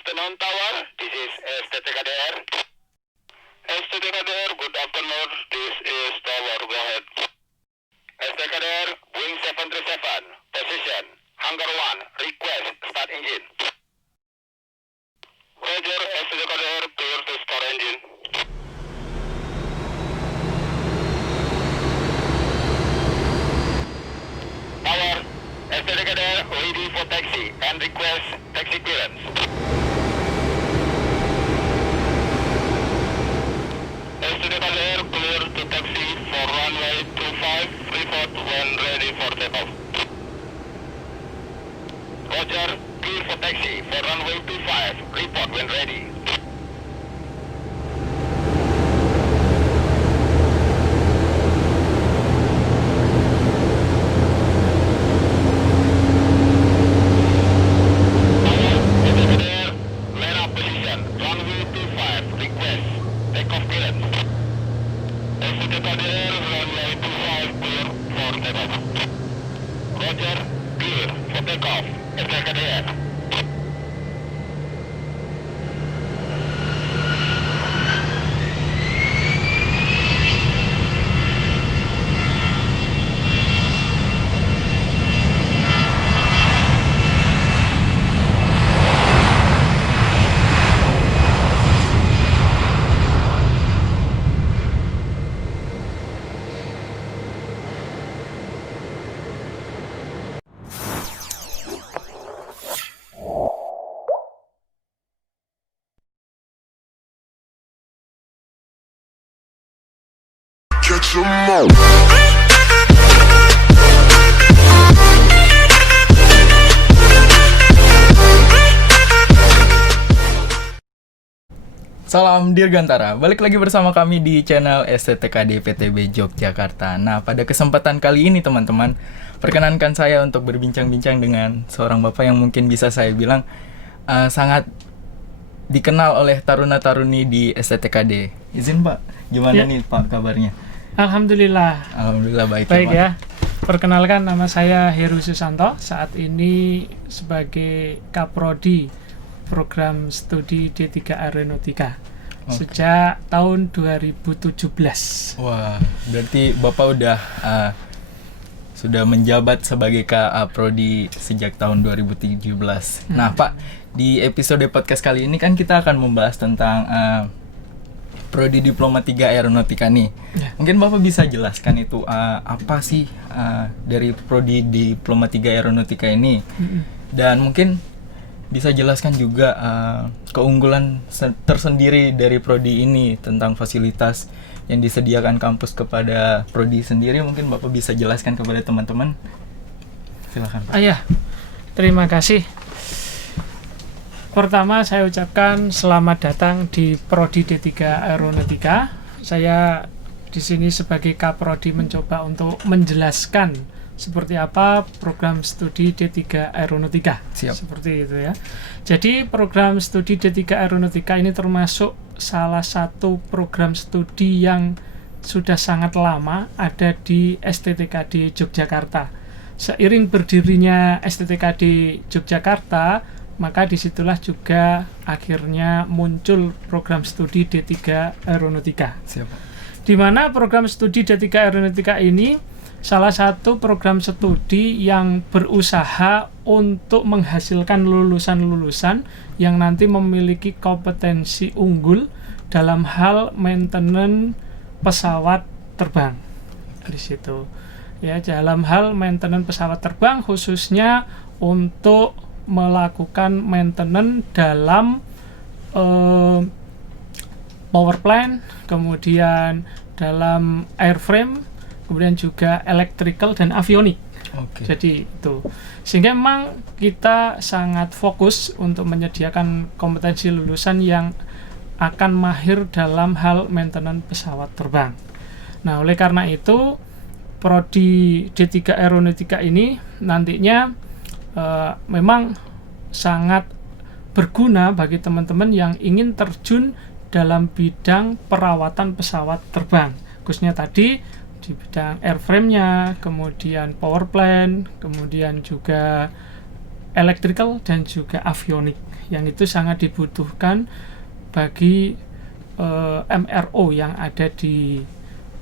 afternoon, Tower. This is STTKDR. STTKDR, good afternoon. This is Tower. Go ahead. STTKDR, Wing 737. Position. Hangar 1. Request. Start engine. Roger, STTKDR, clear to start engine. Tower, STTKDR, ready for taxi and request taxi clearance. STTKDR, clear to taxi for runway 25, report when ready for takeoff. Roger, clear for taxi for runway 25, report when ready. Catch 'em all. Salam Dirgantara, balik lagi bersama kami di channel STTKD PTB Yogyakarta. Nah, pada kesempatan kali ini teman-teman, perkenankan saya untuk berbincang-bincang dengan seorang bapak yang mungkin bisa saya bilang sangat dikenal oleh taruna-taruni di STTKD. Izin Pak, gimana nih Pak kabarnya? Alhamdulillah. Alhamdulillah baik Baik Pak. ya. Perkenalkan, nama saya Heru Susanto. Saat ini sebagai Kaprodi Program Studi D3 Aeronautika sejak tahun 2017. Wah, berarti Bapak udah sudah menjabat sebagai KA Prodi sejak tahun 2017. Nah, Pak, di episode podcast kali ini kan kita akan membahas tentang Prodi Diploma 3 Aeronautika nih. Ya. Mungkin Bapak bisa jelaskan itu apa sih dari Prodi Diploma 3 Aeronautika ini? Dan mungkin bisa jelaskan juga keunggulan tersendiri dari prodi ini tentang fasilitas yang disediakan kampus kepada prodi sendiri. Mungkin Bapak bisa jelaskan kepada teman-teman. Silakan Pak. Ayah, terima kasih. Pertama saya ucapkan selamat datang di Prodi D3 Aeronautika. Saya di sini sebagai Kaprodi mencoba untuk menjelaskan seperti apa program studi D3 Aeronautika. Siap. Seperti itu ya. Jadi program studi D3 Aeronautika ini termasuk salah satu program studi yang sudah sangat lama ada di STTKD Yogyakarta. Seiring berdirinya STTKD Yogyakarta, maka disitulah juga akhirnya muncul program studi D3 Aeronautika. Siap. Di mana program studi D3 Aeronautika ini salah satu program studi yang berusaha untuk menghasilkan lulusan-lulusan yang nanti memiliki kompetensi unggul dalam hal maintenance pesawat terbang. Di situ ya, dalam hal maintenance pesawat terbang khususnya untuk melakukan maintenance dalam power plant, kemudian dalam airframe, kemudian juga electrical dan avionik. Jadi itu, sehingga memang kita sangat fokus untuk menyediakan kompetensi lulusan yang akan mahir dalam hal maintenance pesawat terbang. Nah, oleh karena itu Prodi D3 Aeronautika ini nantinya memang sangat berguna bagi teman-teman yang ingin terjun dalam bidang perawatan pesawat terbang, khususnya tadi di bidang airframe-nya, kemudian power plant, kemudian juga electrical dan juga avionik yang itu sangat dibutuhkan bagi MRO yang ada di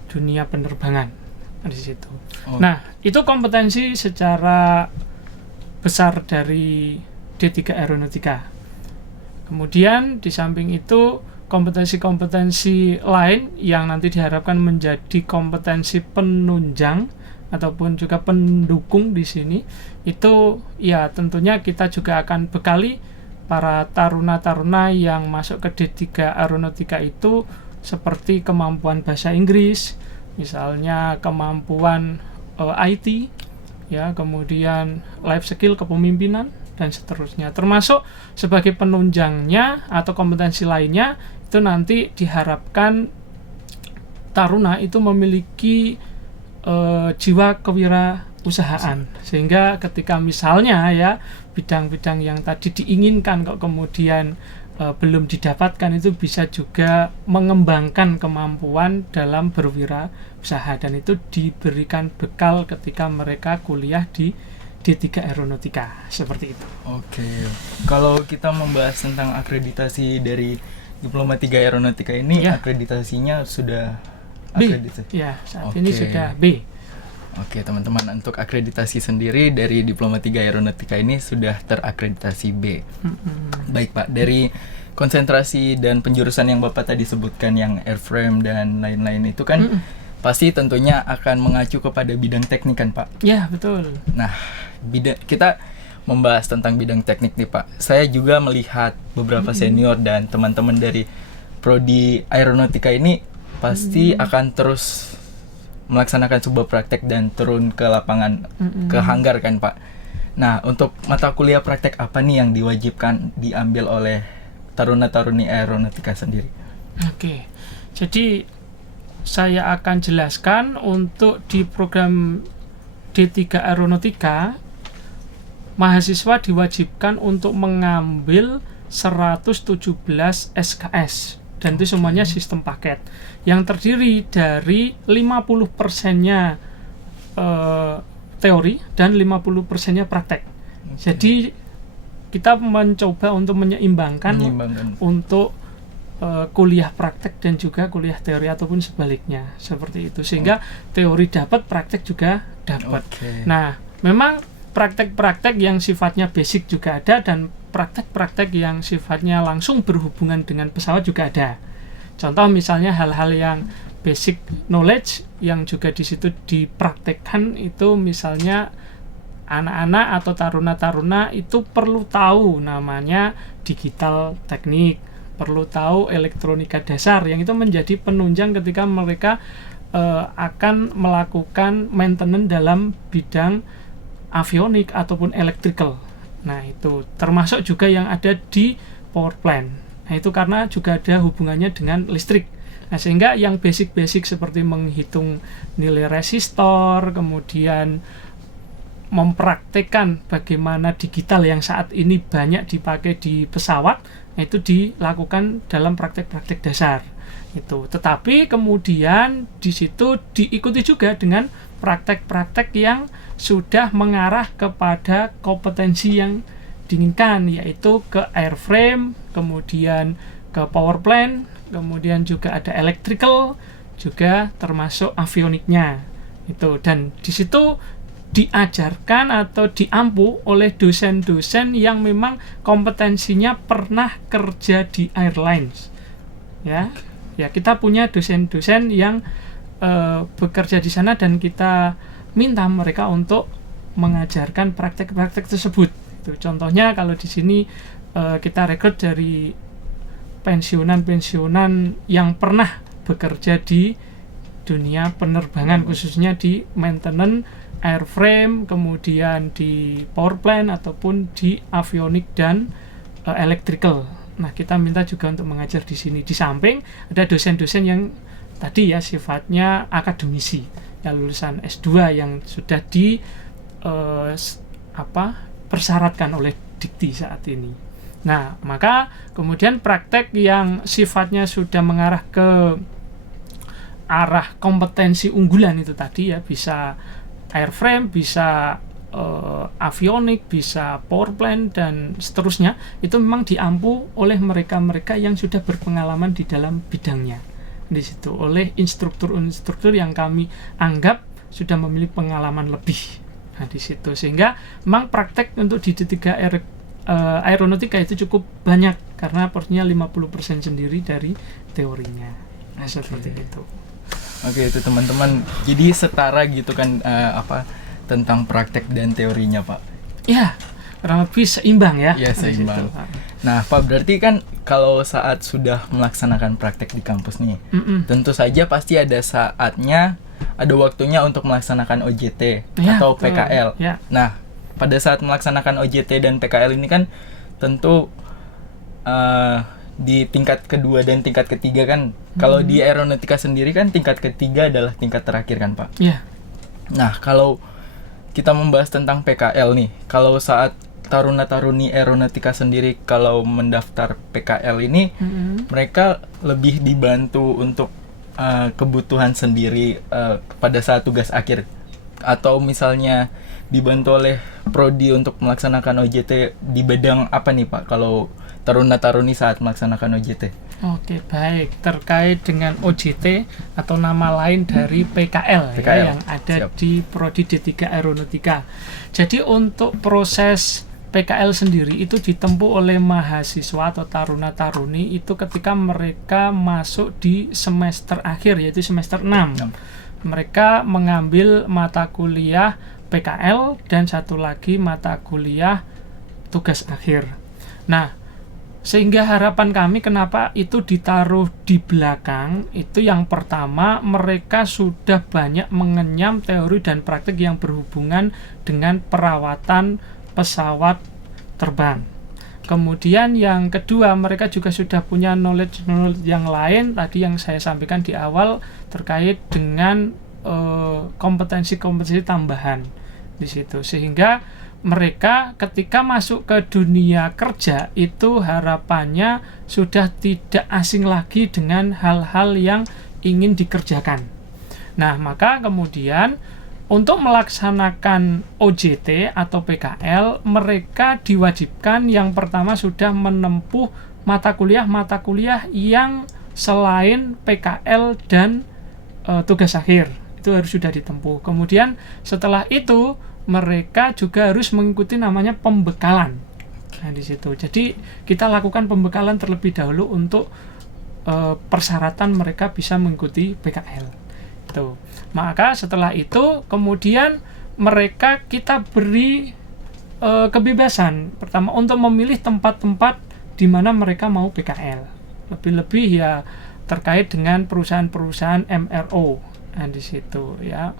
dunia penerbangan di situ. Nah, itu kompetensi secara besar dari D3 Aeronautika. Kemudian di samping itu kompetensi-kompetensi lain yang nanti diharapkan menjadi kompetensi penunjang ataupun juga pendukung di sini, itu ya tentunya kita juga akan bekali para taruna-taruna yang masuk ke D3 Aeronautika itu seperti kemampuan bahasa Inggris, misalnya kemampuan IT, ya, kemudian life skill kepemimpinan dan seterusnya. Termasuk sebagai penunjangnya atau kompetensi lainnya itu nanti diharapkan taruna itu memiliki jiwa kewirausahaan, sehingga ketika misalnya ya bidang-bidang yang tadi diinginkan kok kemudian belum didapatkan, itu bisa juga mengembangkan kemampuan dalam berwirausaha, dan itu diberikan bekal ketika mereka kuliah di D3 Aeronautika, seperti itu. Oke, kalau kita membahas tentang akreditasi dari Diploma 3 Aeronautika ini, akreditasinya sudah akreditasi? Ya, saat ini sudah B. Oke, teman-teman, untuk akreditasi sendiri dari Diploma 3 Aeronautika ini sudah terakreditasi B. Baik Pak, dari konsentrasi dan penjurusan yang Bapak tadi sebutkan, yang airframe dan lain-lain itu kan pasti tentunya akan mengacu kepada bidang teknik kan Pak? Ya, betul. Nah, kita membahas tentang bidang teknik nih Pak. Saya juga melihat beberapa senior dan teman-teman dari Prodi Aeronautika ini pasti akan terus melaksanakan sebuah praktek dan turun ke lapangan, ke hanggar kan Pak. Nah, untuk mata kuliah praktek apa nih yang diwajibkan diambil oleh taruna-taruni aeronautika sendiri? Oke, jadi saya akan jelaskan untuk di program D3 Aeronautika, mahasiswa diwajibkan untuk mengambil 117 SKS, dan itu semuanya sistem paket yang terdiri dari 50%-nya teori dan 50%-nya praktek. Jadi kita mencoba untuk menyeimbangkan. Untuk kuliah praktek dan juga kuliah teori ataupun sebaliknya, seperti itu, sehingga teori dapat, praktek juga dapat. Nah, memang praktek-praktek yang sifatnya basic juga ada, dan praktek-praktek yang sifatnya langsung berhubungan dengan pesawat juga ada. Contoh misalnya hal-hal yang basic knowledge yang juga di situ dipraktekkan, itu misalnya anak-anak atau taruna-taruna itu perlu tahu namanya digital teknik, perlu tahu elektronika dasar, yang itu menjadi penunjang ketika mereka akan melakukan maintenance dalam bidang avionik ataupun electrical. Nah, itu termasuk juga yang ada di power plant. Nah, itu karena juga ada hubungannya dengan listrik. Nah, sehingga yang basic-basic seperti menghitung nilai resistor, kemudian mempraktekkan bagaimana digital yang saat ini banyak dipakai di pesawat, nah, itu dilakukan dalam praktek-praktek dasar. Itu. Tetapi kemudian di situ diikuti juga dengan praktek-praktek yang sudah mengarah kepada kompetensi yang diinginkan, yaitu ke airframe, kemudian ke power plant, kemudian juga ada electrical, juga termasuk avioniknya. Itu, dan di situ diajarkan atau diampu oleh dosen-dosen yang memang kompetensinya pernah kerja di airlines. Ya, kita punya dosen-dosen yang bekerja di sana, dan kita minta mereka untuk mengajarkan praktek-praktek tersebut. Itu contohnya kalau di sini kita rekrut dari pensiunan yang pernah bekerja di dunia penerbangan, khususnya di maintenance airframe, kemudian di power plant ataupun di avionik dan electrical. Nah, kita minta juga untuk mengajar di sini. Di samping ada dosen-dosen yang tadi ya sifatnya akademisi, ya lulusan S2 yang sudah persyaratkan oleh Dikti saat ini. Nah, maka kemudian praktek yang sifatnya sudah mengarah ke arah kompetensi unggulan itu tadi ya, bisa airframe, bisa avionik, bisa power plant dan seterusnya, itu memang diampu oleh mereka-mereka yang sudah berpengalaman di dalam bidangnya di situ, oleh instruktur yang kami anggap sudah memiliki pengalaman lebih. Nah, di situ sehingga memang praktek untuk di D3 aeronautika itu cukup banyak karena porsinya 50% sendiri dari teorinya. Nah, seperti itu. Oke, itu teman-teman. Jadi setara gitu kan tentang praktek dan teorinya, Pak. Ya, kurang lebih seimbang ya. Iya, seimbang. Nah, Pak, berarti kan kalau saat sudah melaksanakan praktek di kampus nih, tentu saja pasti ada saatnya, ada waktunya untuk melaksanakan OJT atau PKL. Ya. Nah, pada saat melaksanakan OJT dan PKL ini kan tentu di tingkat kedua dan tingkat ketiga kan, kalau di aeronautika sendiri kan tingkat ketiga adalah tingkat terakhir kan, Pak? Iya. Nah, kalau kita membahas tentang PKL nih, kalau saat taruna-taruni aeronautika sendiri kalau mendaftar PKL ini, mereka lebih dibantu untuk kebutuhan sendiri pada saat tugas akhir, atau misalnya dibantu oleh prodi untuk melaksanakan OJT di bidang apa nih, Pak, kalau taruna-taruni saat melaksanakan OJT? Oke, baik. Terkait dengan OJT atau nama lain dari PKL. Ya, yang ada di Prodi D3 Aeronautika. Jadi untuk proses PKL sendiri itu ditempuh oleh mahasiswa atau taruna-taruni itu ketika mereka masuk di semester akhir, yaitu semester 6. Mereka mengambil mata kuliah PKL dan satu lagi mata kuliah tugas akhir. Nah, sehingga harapan kami kenapa itu ditaruh di belakang, itu yang pertama mereka sudah banyak mengenyam teori dan praktik yang berhubungan dengan perawatan pesawat terbang. Kemudian yang kedua, mereka juga sudah punya knowledge yang lain tadi yang saya sampaikan di awal terkait dengan kompetensi-kompetensi tambahan di situ, sehingga mereka ketika masuk ke dunia kerja itu harapannya sudah tidak asing lagi dengan hal-hal yang ingin dikerjakan. Nah, maka kemudian untuk melaksanakan OJT atau PKL, mereka diwajibkan yang pertama sudah menempuh mata kuliah yang selain PKL dan tugas akhir. Itu harus sudah ditempuh. Kemudian setelah itu mereka juga harus mengikuti namanya pembekalan. Nah, di situ. Jadi kita lakukan pembekalan terlebih dahulu untuk persyaratan mereka bisa mengikuti PKL. Itu. Maka setelah itu kemudian mereka kita beri kebebasan pertama untuk memilih tempat-tempat di mana mereka mau PKL. Lebih-lebih ya terkait dengan perusahaan-perusahaan MRO. Nah, di situ ya.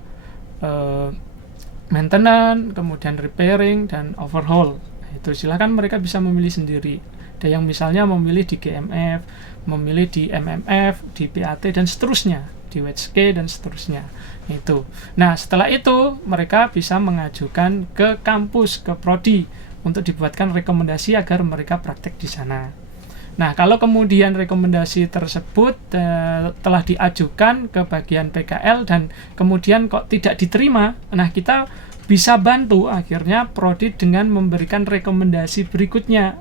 Maintenance, kemudian repairing dan overhaul. Itu silakan mereka bisa memilih sendiri. Ada yang misalnya memilih di GMF, memilih di MMF, di PAT dan seterusnya, di WSK dan seterusnya. Itu. Nah, setelah itu mereka bisa mengajukan ke kampus, ke prodi untuk dibuatkan rekomendasi agar mereka praktek di sana. Nah, kalau kemudian rekomendasi tersebut telah diajukan ke bagian PKL dan kemudian kok tidak diterima, nah kita bisa bantu akhirnya prodi dengan memberikan rekomendasi berikutnya.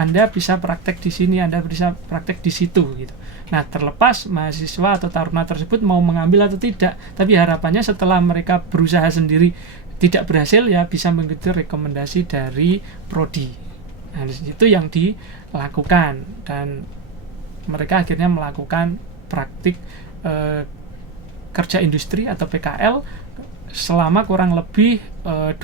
Anda bisa praktek di sini, Anda bisa praktek di situ gitu. Nah, terlepas mahasiswa atau taruna tersebut mau mengambil atau tidak, tapi harapannya setelah mereka berusaha sendiri tidak berhasil ya bisa mengikuti rekomendasi dari prodi. Nah, itu yang dilakukan dan mereka akhirnya melakukan praktik kerja industri atau PKL selama kurang lebih 2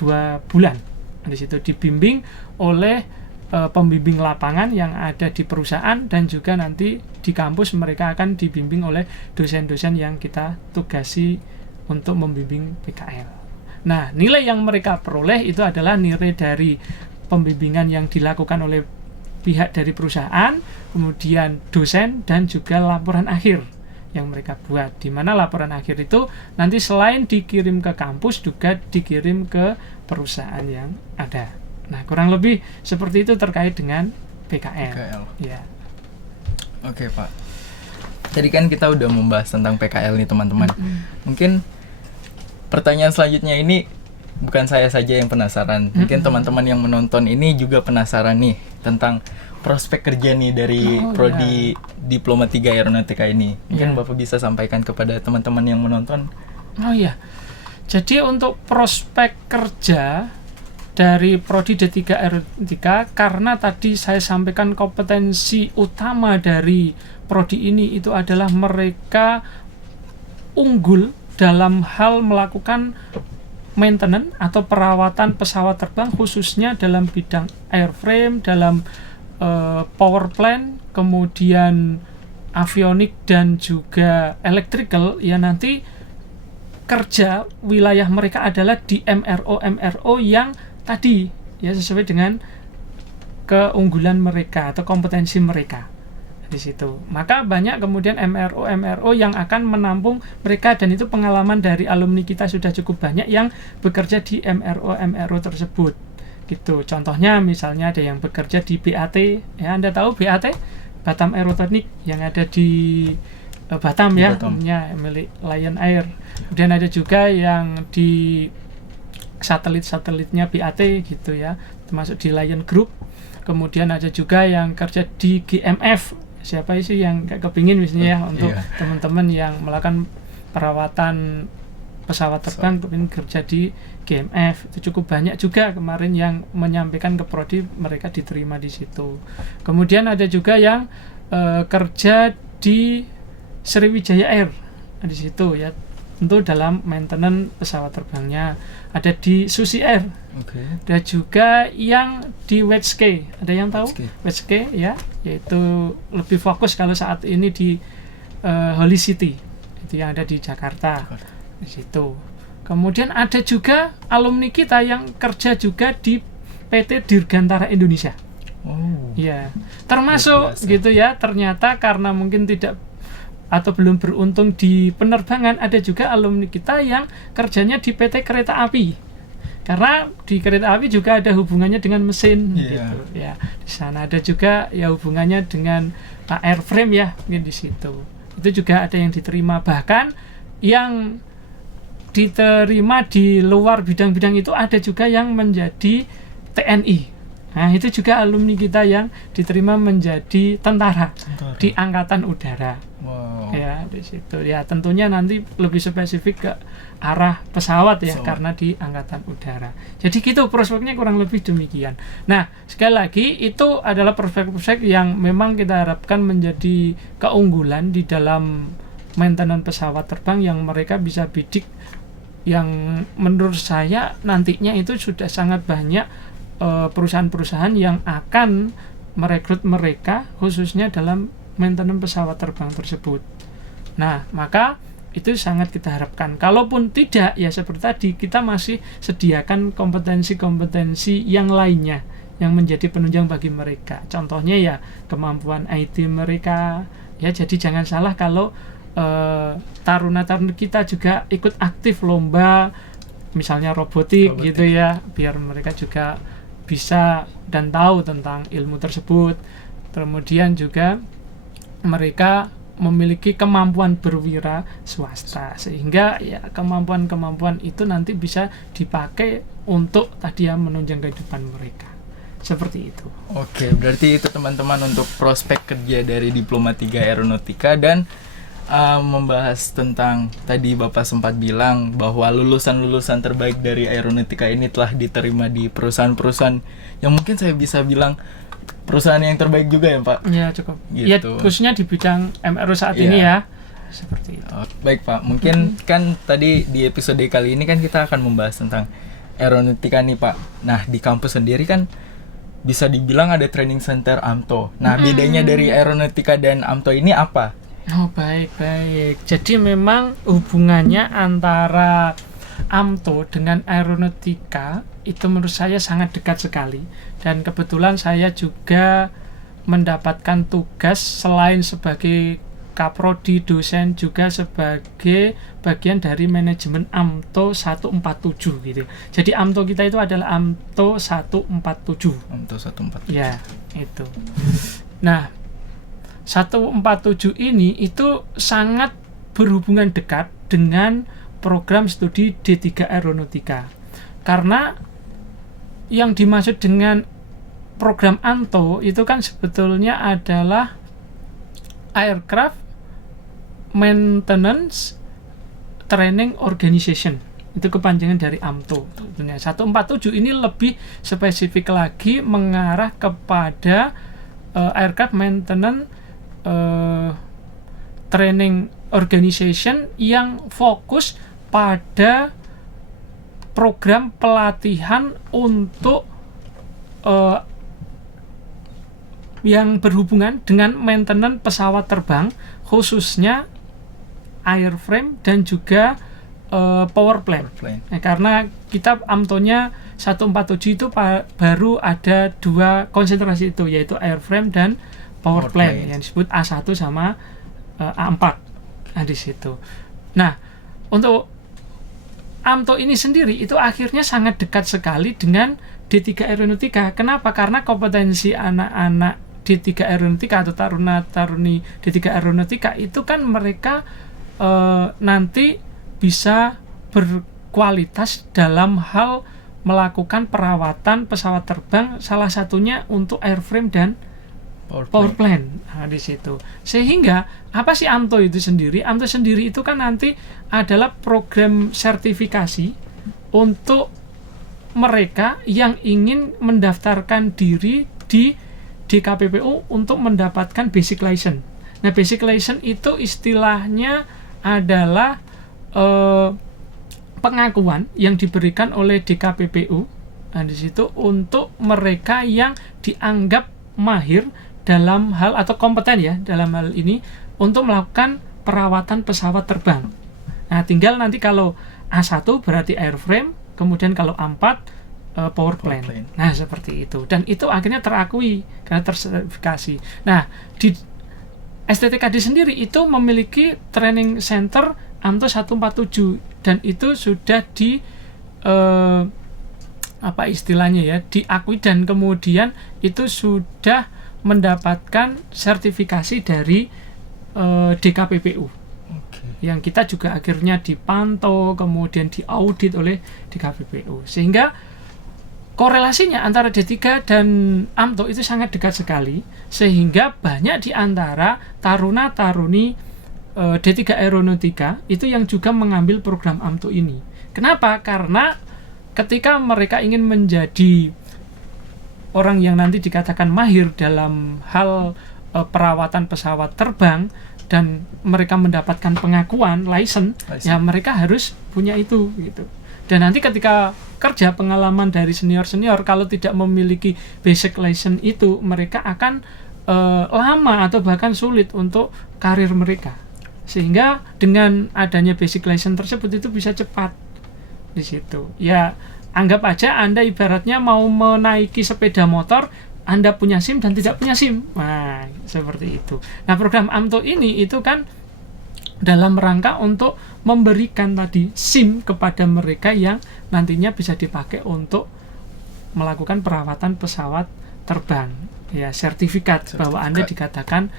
bulan. Di situ dibimbing oleh pembimbing lapangan yang ada di perusahaan dan juga nanti di kampus mereka akan dibimbing oleh dosen-dosen yang kita tugasi untuk membimbing PKL. Nah, nilai yang mereka peroleh itu adalah nilai dari pembimbingan yang dilakukan oleh pihak dari perusahaan, kemudian dosen dan juga laporan akhir yang mereka buat, di mana laporan akhir itu nanti selain dikirim ke kampus juga dikirim ke perusahaan yang ada. Nah, kurang lebih seperti itu terkait dengan PKL. Ya. Oke, Pak. Jadi kan kita udah membahas tentang PKL nih, teman-teman. Mungkin pertanyaan selanjutnya ini bukan saya saja yang penasaran. Mungkin teman-teman yang menonton ini juga penasaran nih tentang prospek kerja nih dari prodi Diploma 3 Aeronautika ini. Mungkin Bapak bisa sampaikan kepada teman-teman yang menonton. Oh iya. Jadi untuk prospek kerja dari prodi D3 Aeronautika, karena tadi saya sampaikan kompetensi utama dari prodi ini itu adalah mereka unggul dalam hal melakukan maintenance atau perawatan pesawat terbang, khususnya dalam bidang airframe, dalam power plant, kemudian avionik dan juga electrical. Ya, nanti kerja wilayah mereka adalah di MRO yang tadi ya sesuai dengan keunggulan mereka atau kompetensi mereka di situ. Maka banyak kemudian MRO yang akan menampung mereka, dan itu pengalaman dari alumni kita sudah cukup banyak yang bekerja di MRO tersebut gitu. Contohnya misalnya ada yang bekerja di BAT, ya Anda tahu BAT, Batam Aeroteknik yang ada di Batam ya, milik Lion Air. Kemudian ada juga yang di satelitnya BAT gitu ya, termasuk di Lion Group. Kemudian ada juga yang kerja di GMF. Siapa sih yang gak kepingin misalnya ya untuk teman-teman yang melakukan perawatan pesawat terbang kepingin kerja di GMF. Itu cukup banyak juga kemarin yang menyampaikan ke prodi mereka diterima di situ. Kemudian ada juga yang kerja di Sriwijaya Air di situ ya, tentu dalam maintenance pesawat terbangnya. Ada di Susi Air. Ada juga yang di WSK. Ada yang tahu? WSK ya, yaitu lebih fokus kalau saat ini di Holy City. Itu yang ada di Jakarta. Di situ. Kemudian ada juga alumni kita yang kerja juga di PT Dirgantara Indonesia. Ya, termasuk gitu ya. Ternyata karena mungkin tidak atau belum beruntung di penerbangan, ada juga alumni kita yang kerjanya di PT Kereta Api. Karena di kereta api juga ada hubungannya dengan mesin gitu ya. Di sana ada juga ya hubungannya dengan airframe ya, mungkin di situ. Itu juga ada yang diterima, bahkan yang diterima di luar bidang-bidang itu ada juga yang menjadi TNI. Nah, itu juga alumni kita yang diterima menjadi tentara di Angkatan Udara. Ya, di situ. Ya, tentunya nanti lebih spesifik ke arah pesawat ya, karena di Angkatan Udara. Jadi gitu prospeknya kurang lebih demikian. Nah, sekali lagi itu adalah prospek-prospek yang memang kita harapkan menjadi keunggulan di dalam maintenance pesawat terbang yang mereka bisa bidik, yang menurut saya nantinya itu sudah sangat banyak perusahaan-perusahaan yang akan merekrut mereka khususnya dalam maintenance pesawat terbang tersebut. Nah, maka itu sangat kita harapkan. Kalaupun tidak, ya seperti tadi, kita masih sediakan kompetensi-kompetensi yang lainnya yang menjadi penunjang bagi mereka. Contohnya ya kemampuan IT mereka. Ya, jadi jangan salah kalau taruna-taruna kita juga ikut aktif lomba, misalnya robotik gitu ya, biar mereka juga bisa dan tahu tentang ilmu tersebut. Kemudian juga mereka memiliki kemampuan berwira swasta, sehingga ya kemampuan-kemampuan itu nanti bisa dipakai untuk tadi ya menunjang kehidupan mereka. Seperti itu. Oke, berarti itu teman-teman untuk prospek kerja dari Diploma 3 Aeronautika. Dan membahas tentang tadi Bapak sempat bilang bahwa lulusan-lulusan terbaik dari Aeronautika ini telah diterima di perusahaan-perusahaan yang mungkin saya bisa bilang perusahaan yang terbaik juga ya Pak? Ya cukup. Gitu. Ya khususnya di bidang MRO saat ini ya. Seperti itu. Baik Pak, mungkin kan tadi di episode kali ini kan kita akan membahas tentang Aeronautika nih Pak. Nah, di kampus sendiri kan bisa dibilang ada training center AMTO. Nah, bedanya dari Aeronautika dan AMTO ini apa? Oh, baik. Jadi memang hubungannya antara AMTO dengan Aeronautika itu menurut saya sangat dekat sekali. Dan kebetulan saya juga mendapatkan tugas selain sebagai kaprodi dosen juga sebagai bagian dari manajemen AMTO 147 gitu. Jadi AMTO kita itu adalah AMTO 147. AMTO 147. Ya, itu. Nah, 147 ini itu sangat berhubungan dekat dengan program studi D3 Aeronautika. Karena yang dimaksud dengan program AMTO itu kan sebetulnya adalah Aircraft Maintenance Training Organization. Itu kepanjangan dari AMTO. 147 ini lebih spesifik lagi mengarah kepada Aircraft Maintenance Training Organization yang fokus pada program pelatihan untuk yang berhubungan dengan maintenance pesawat terbang, khususnya airframe dan juga power plant. Karena kita AMTO-nya 147 itu baru ada 2 konsentrasi itu, yaitu airframe dan power plant yang disebut A1 sama A4. Nah, di situ. Nah, untuk AMTO ini sendiri itu akhirnya sangat dekat sekali dengan D3 Aeronautika. Kenapa? Karena kompetensi anak-anak D3 Aeronautika atau taruna-taruni D3 Aeronautika itu kan mereka nanti bisa berkualitas dalam hal melakukan perawatan pesawat terbang, salah satunya untuk airframe dan power plant. Nah, di situ. Sehingga apa sih AMTO itu sendiri? AMTO sendiri itu kan nanti adalah program sertifikasi untuk mereka yang ingin mendaftarkan diri di DKPPU untuk mendapatkan basic license. Nah, basic license itu istilahnya adalah pengakuan yang diberikan oleh DKPPU. Nah, di situ untuk mereka yang dianggap mahir dalam hal atau kompeten ya dalam hal ini untuk melakukan perawatan pesawat terbang. Nah, tinggal nanti kalau A1 berarti airframe, kemudian kalau A4 power plant. Nah, seperti itu. Dan itu akhirnya terakui karena tersertifikasi. Nah, di STTKD sendiri itu memiliki training center AMTO 147 dan itu sudah di apa istilahnya ya, diakui dan kemudian itu sudah mendapatkan sertifikasi dari DKPPU. Yang kita juga akhirnya dipantau, kemudian diaudit oleh DKPPU. Sehingga korelasinya antara D3 dan AMTO itu sangat dekat sekali, sehingga banyak di antara taruna-taruni D3 Aeronautika itu yang juga mengambil program AMTO ini. Kenapa? Karena ketika mereka ingin menjadi orang yang nanti dikatakan mahir dalam hal perawatan pesawat terbang dan mereka mendapatkan pengakuan license, ya mereka harus punya itu gitu. Dan nanti ketika kerja pengalaman dari senior-senior kalau tidak memiliki basic license itu, mereka akan lama atau bahkan sulit untuk karir mereka. Sehingga dengan adanya basic license tersebut itu bisa cepat di situ. Ya, anggap aja Anda ibaratnya mau menaiki sepeda motor, Anda punya SIM dan tidak punya SIM. Nah, seperti itu. Nah, program AMTO ini itu kan dalam rangka untuk memberikan tadi SIM kepada mereka yang nantinya bisa dipakai untuk melakukan perawatan pesawat terbang. Ya, sertifikat bahwa Anda dikatakan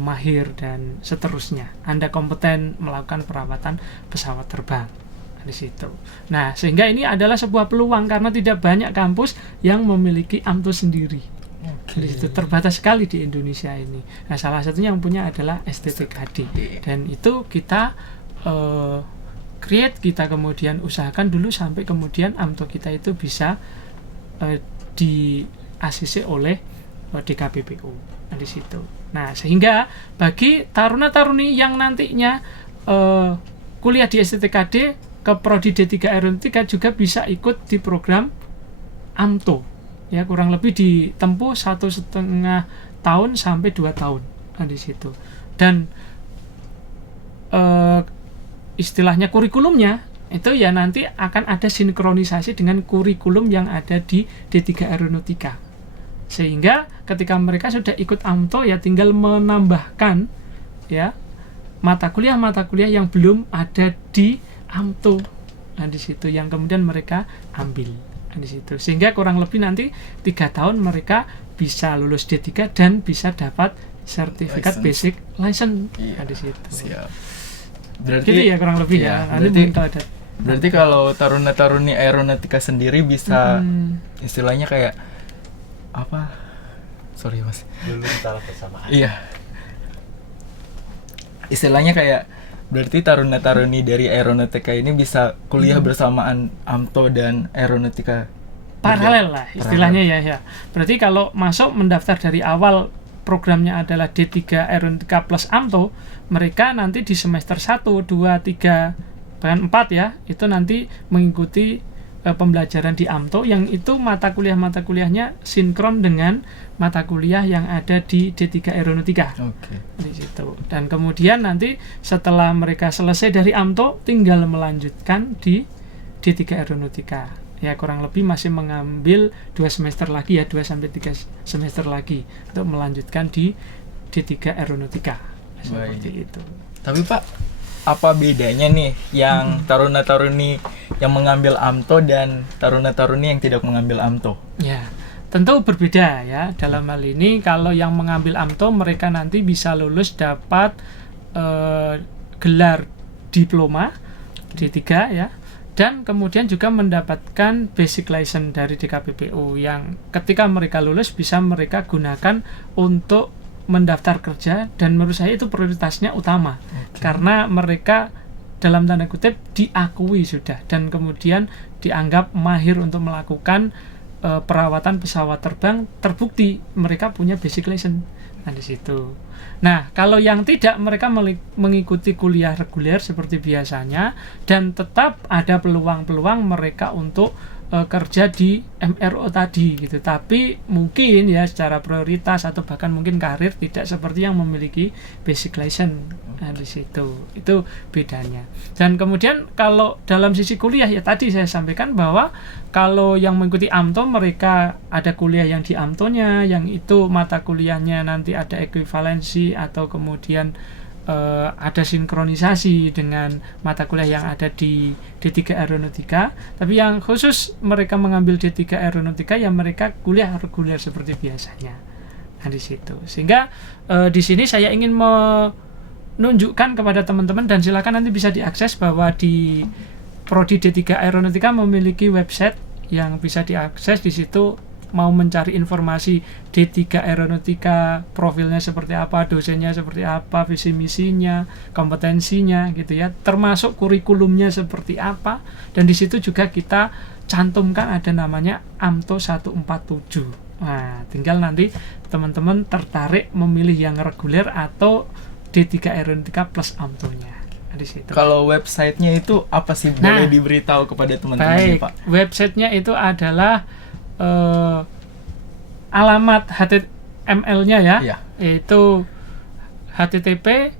mahir dan seterusnya. Anda kompeten melakukan perawatan pesawat terbang. Di situ. Nah, sehingga ini adalah sebuah peluang karena tidak banyak kampus yang memiliki AMTO sendiri. Di situ terbatas sekali di Indonesia ini. Nah, salah satunya yang punya adalah STTKD. Dan itu kita create, kita kemudian usahakan dulu sampai kemudian AMTO kita itu bisa di ACC oleh DKPPU. Nah, di situ. Nah, sehingga bagi taruna-taruni yang nantinya kuliah di STTKD ke Prodi D3 Aeronautika juga bisa ikut di program AMTO. Ya, kurang lebih ditempuh 1,5 tahun sampai 2 tahun. Nah, di situ. Dan istilahnya kurikulumnya itu ya nanti akan ada sinkronisasi dengan kurikulum yang ada di D3 Aeronautika. Sehingga ketika mereka sudah ikut AMTO ya tinggal menambahkan ya mata kuliah yang belum ada di AMTO. Nah, di situ yang kemudian mereka ambil. Nah, di situ. Sehingga kurang lebih nanti 3 tahun mereka bisa lulus D3 dan bisa dapat sertifikat basic license. Nah, di situ. Siap. Berarti gitu ya kurang lebih ya. Nanti mungkin kalau ada Berarti kalau taruna-taruni aeronautika sendiri bisa istilahnya kayak apa? Sorry Mas. Dulu salah bersamaan. Iya. Istilahnya kayak berarti taruna-taruni dari aeronautika ini bisa kuliah bersamaan AMTO dan aeronautika Paralel lah istilahnya ya. Berarti kalau masuk mendaftar dari awal programnya adalah D3 Aeronautika plus AMTO, mereka nanti di semester 1, 2, 3, bahkan 4 ya, itu nanti mengikuti pembelajaran di AMTO yang itu mata kuliahnya sinkron dengan mata kuliah yang ada di D3 Aeronautika. Di situ. Dan kemudian nanti setelah mereka selesai dari AMTO tinggal melanjutkan di D3 Aeronautika. Ya kurang lebih masih mengambil 2 semester lagi ya, 2-3 semester lagi untuk melanjutkan di D3 Aeronautika. Seperti itu. Tapi Pak, apa bedanya nih yang taruna-taruni yang mengambil AMTO dan taruna-taruni yang tidak mengambil AMTO? Ya, tentu berbeda ya. Dalam hal ini kalau yang mengambil AMTO mereka nanti bisa lulus dapat gelar diploma D3 ya. Dan kemudian juga mendapatkan basic license dari DKPPU yang ketika mereka lulus bisa mereka gunakan untuk mendaftar kerja, dan menurut saya itu prioritasnya utama karena mereka dalam tanda kutip diakui sudah dan kemudian dianggap mahir untuk melakukan perawatan pesawat terbang, terbukti mereka punya basic license. Nah di situ. Nah, kalau yang tidak, mereka mengikuti kuliah reguler seperti biasanya dan tetap ada peluang-peluang mereka untuk kerja di MRO tadi gitu. Tapi mungkin ya secara prioritas atau bahkan mungkin karir tidak seperti yang memiliki basic license. Nah, di situ. Itu bedanya. Dan kemudian kalau dalam sisi kuliah ya tadi saya sampaikan bahwa kalau yang mengikuti AMTO mereka ada kuliah yang di AMTO-nya, yang itu mata kuliahnya nanti ada ekuivalensi atau kemudian ada sinkronisasi dengan mata kuliah yang ada di D3 Aeronautika. Tapi yang khusus mereka mengambil D3 Aeronautika ya mereka kuliah reguler seperti biasanya. Nah di situ. Sehingga di sini saya ingin menunjukkan kepada teman-teman dan silakan nanti bisa diakses bahwa di Prodi D3 Aeronautika memiliki website yang bisa diakses. Di situ mau mencari informasi D3 Aeronautika, profilnya seperti apa, dosennya seperti apa, visi misinya, kompetensinya gitu ya, termasuk kurikulumnya seperti apa, dan di situ juga kita cantumkan ada namanya AMTO 147. Nah, tinggal nanti teman-teman tertarik memilih yang reguler atau D3 Aeronautika plus AMTO-nya. Di situ. Kalau websitenya itu apa sih? Boleh diberitahu kepada teman-teman baik, Pak? Websitenya itu adalah alamat HTML-nya ya, yaitu http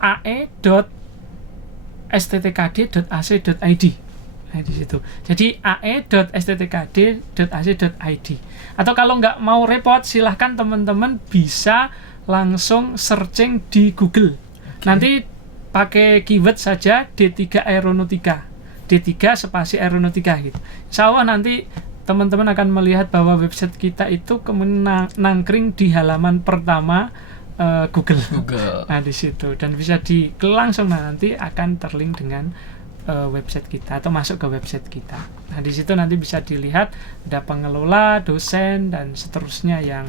ae.sttkd.ac.id. Nah, di situ. Jadi ae.sttkd.ac.id. Atau kalau nggak mau repot, silahkan teman-teman bisa langsung searching di Google. Nanti pakai keyword saja D3 Aeronautika. D3 spasi Aeronautika gitu. Insya Allah nanti teman-teman akan melihat bahwa website kita itu nangkring di halaman pertama Google. Nah di situ dan bisa langsung nanti akan terlink dengan website kita atau masuk ke website kita. Nah di situ nanti bisa dilihat ada pengelola, dosen dan seterusnya yang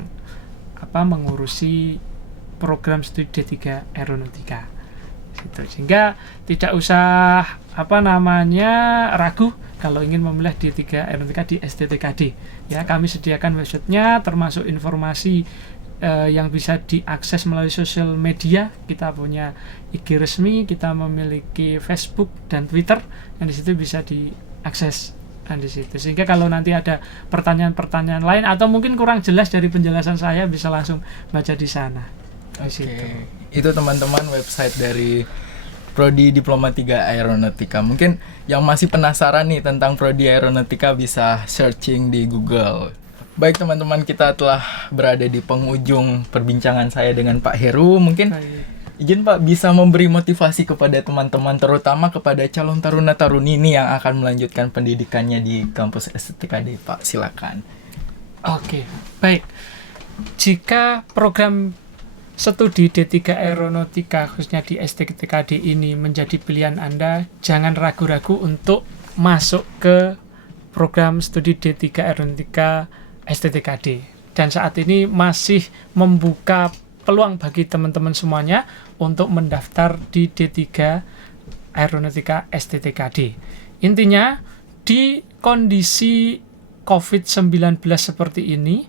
mengurusi program studi D3 Aeronautika. Sehingga tidak usah ragu kalau ingin memilih D3 Aeronautika di STTKD ya. Kami sediakan websitenya termasuk informasi yang bisa diakses melalui sosial media. Kita punya IG resmi, kita memiliki Facebook dan Twitter yang di situ bisa diakses dan di situ. Sehingga kalau nanti ada pertanyaan-pertanyaan lain atau mungkin kurang jelas dari penjelasan saya bisa langsung baca di sana. Oke. Itu teman-teman website dari Prodi Diploma 3 Aeronautika. Mungkin yang masih penasaran nih tentang Prodi Aeronautika bisa searching di Google. Baik teman-teman, kita telah berada di penghujung perbincangan saya dengan Pak Heru. Mungkin izin Pak bisa memberi motivasi kepada teman-teman, terutama kepada calon taruna-taruni ini yang akan melanjutkan pendidikannya di kampus STTKD. Pak, silakan. Oke, baik. Jika program studi D3 Aeronautika khususnya di STTKD ini menjadi pilihan Anda, jangan ragu-ragu untuk masuk ke program studi D3 Aeronautika STTKD. Dan saat ini masih membuka peluang bagi teman-teman semuanya untuk mendaftar di D3 Aeronautika STTKD. Intinya, di kondisi COVID-19 seperti ini,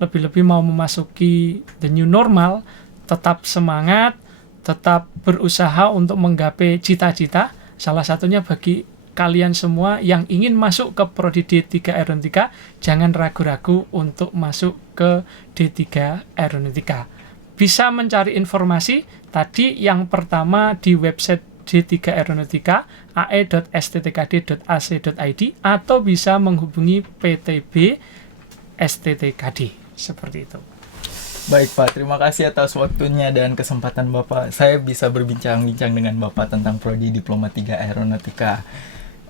lebih-lebih mau memasuki the new normal, tetap semangat, tetap berusaha untuk menggapai cita-cita. Salah satunya bagi kalian semua yang ingin masuk ke Prodi D3 Aeronautika, jangan ragu-ragu untuk masuk ke D3 Aeronautika. Bisa mencari informasi tadi yang pertama di website D3 Aeronautika ae.sttkd.ac.id atau bisa menghubungi PTB STTKD. Seperti itu. Baik Pak, terima kasih atas waktunya dan kesempatan Bapak. Saya bisa berbincang-bincang dengan Bapak tentang Prodi Diploma 3 Aeronautika.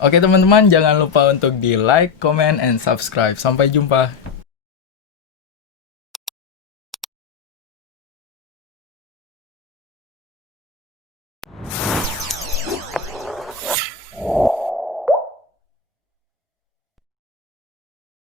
Oke teman-teman, jangan lupa untuk di like, comment, and subscribe. Sampai jumpa.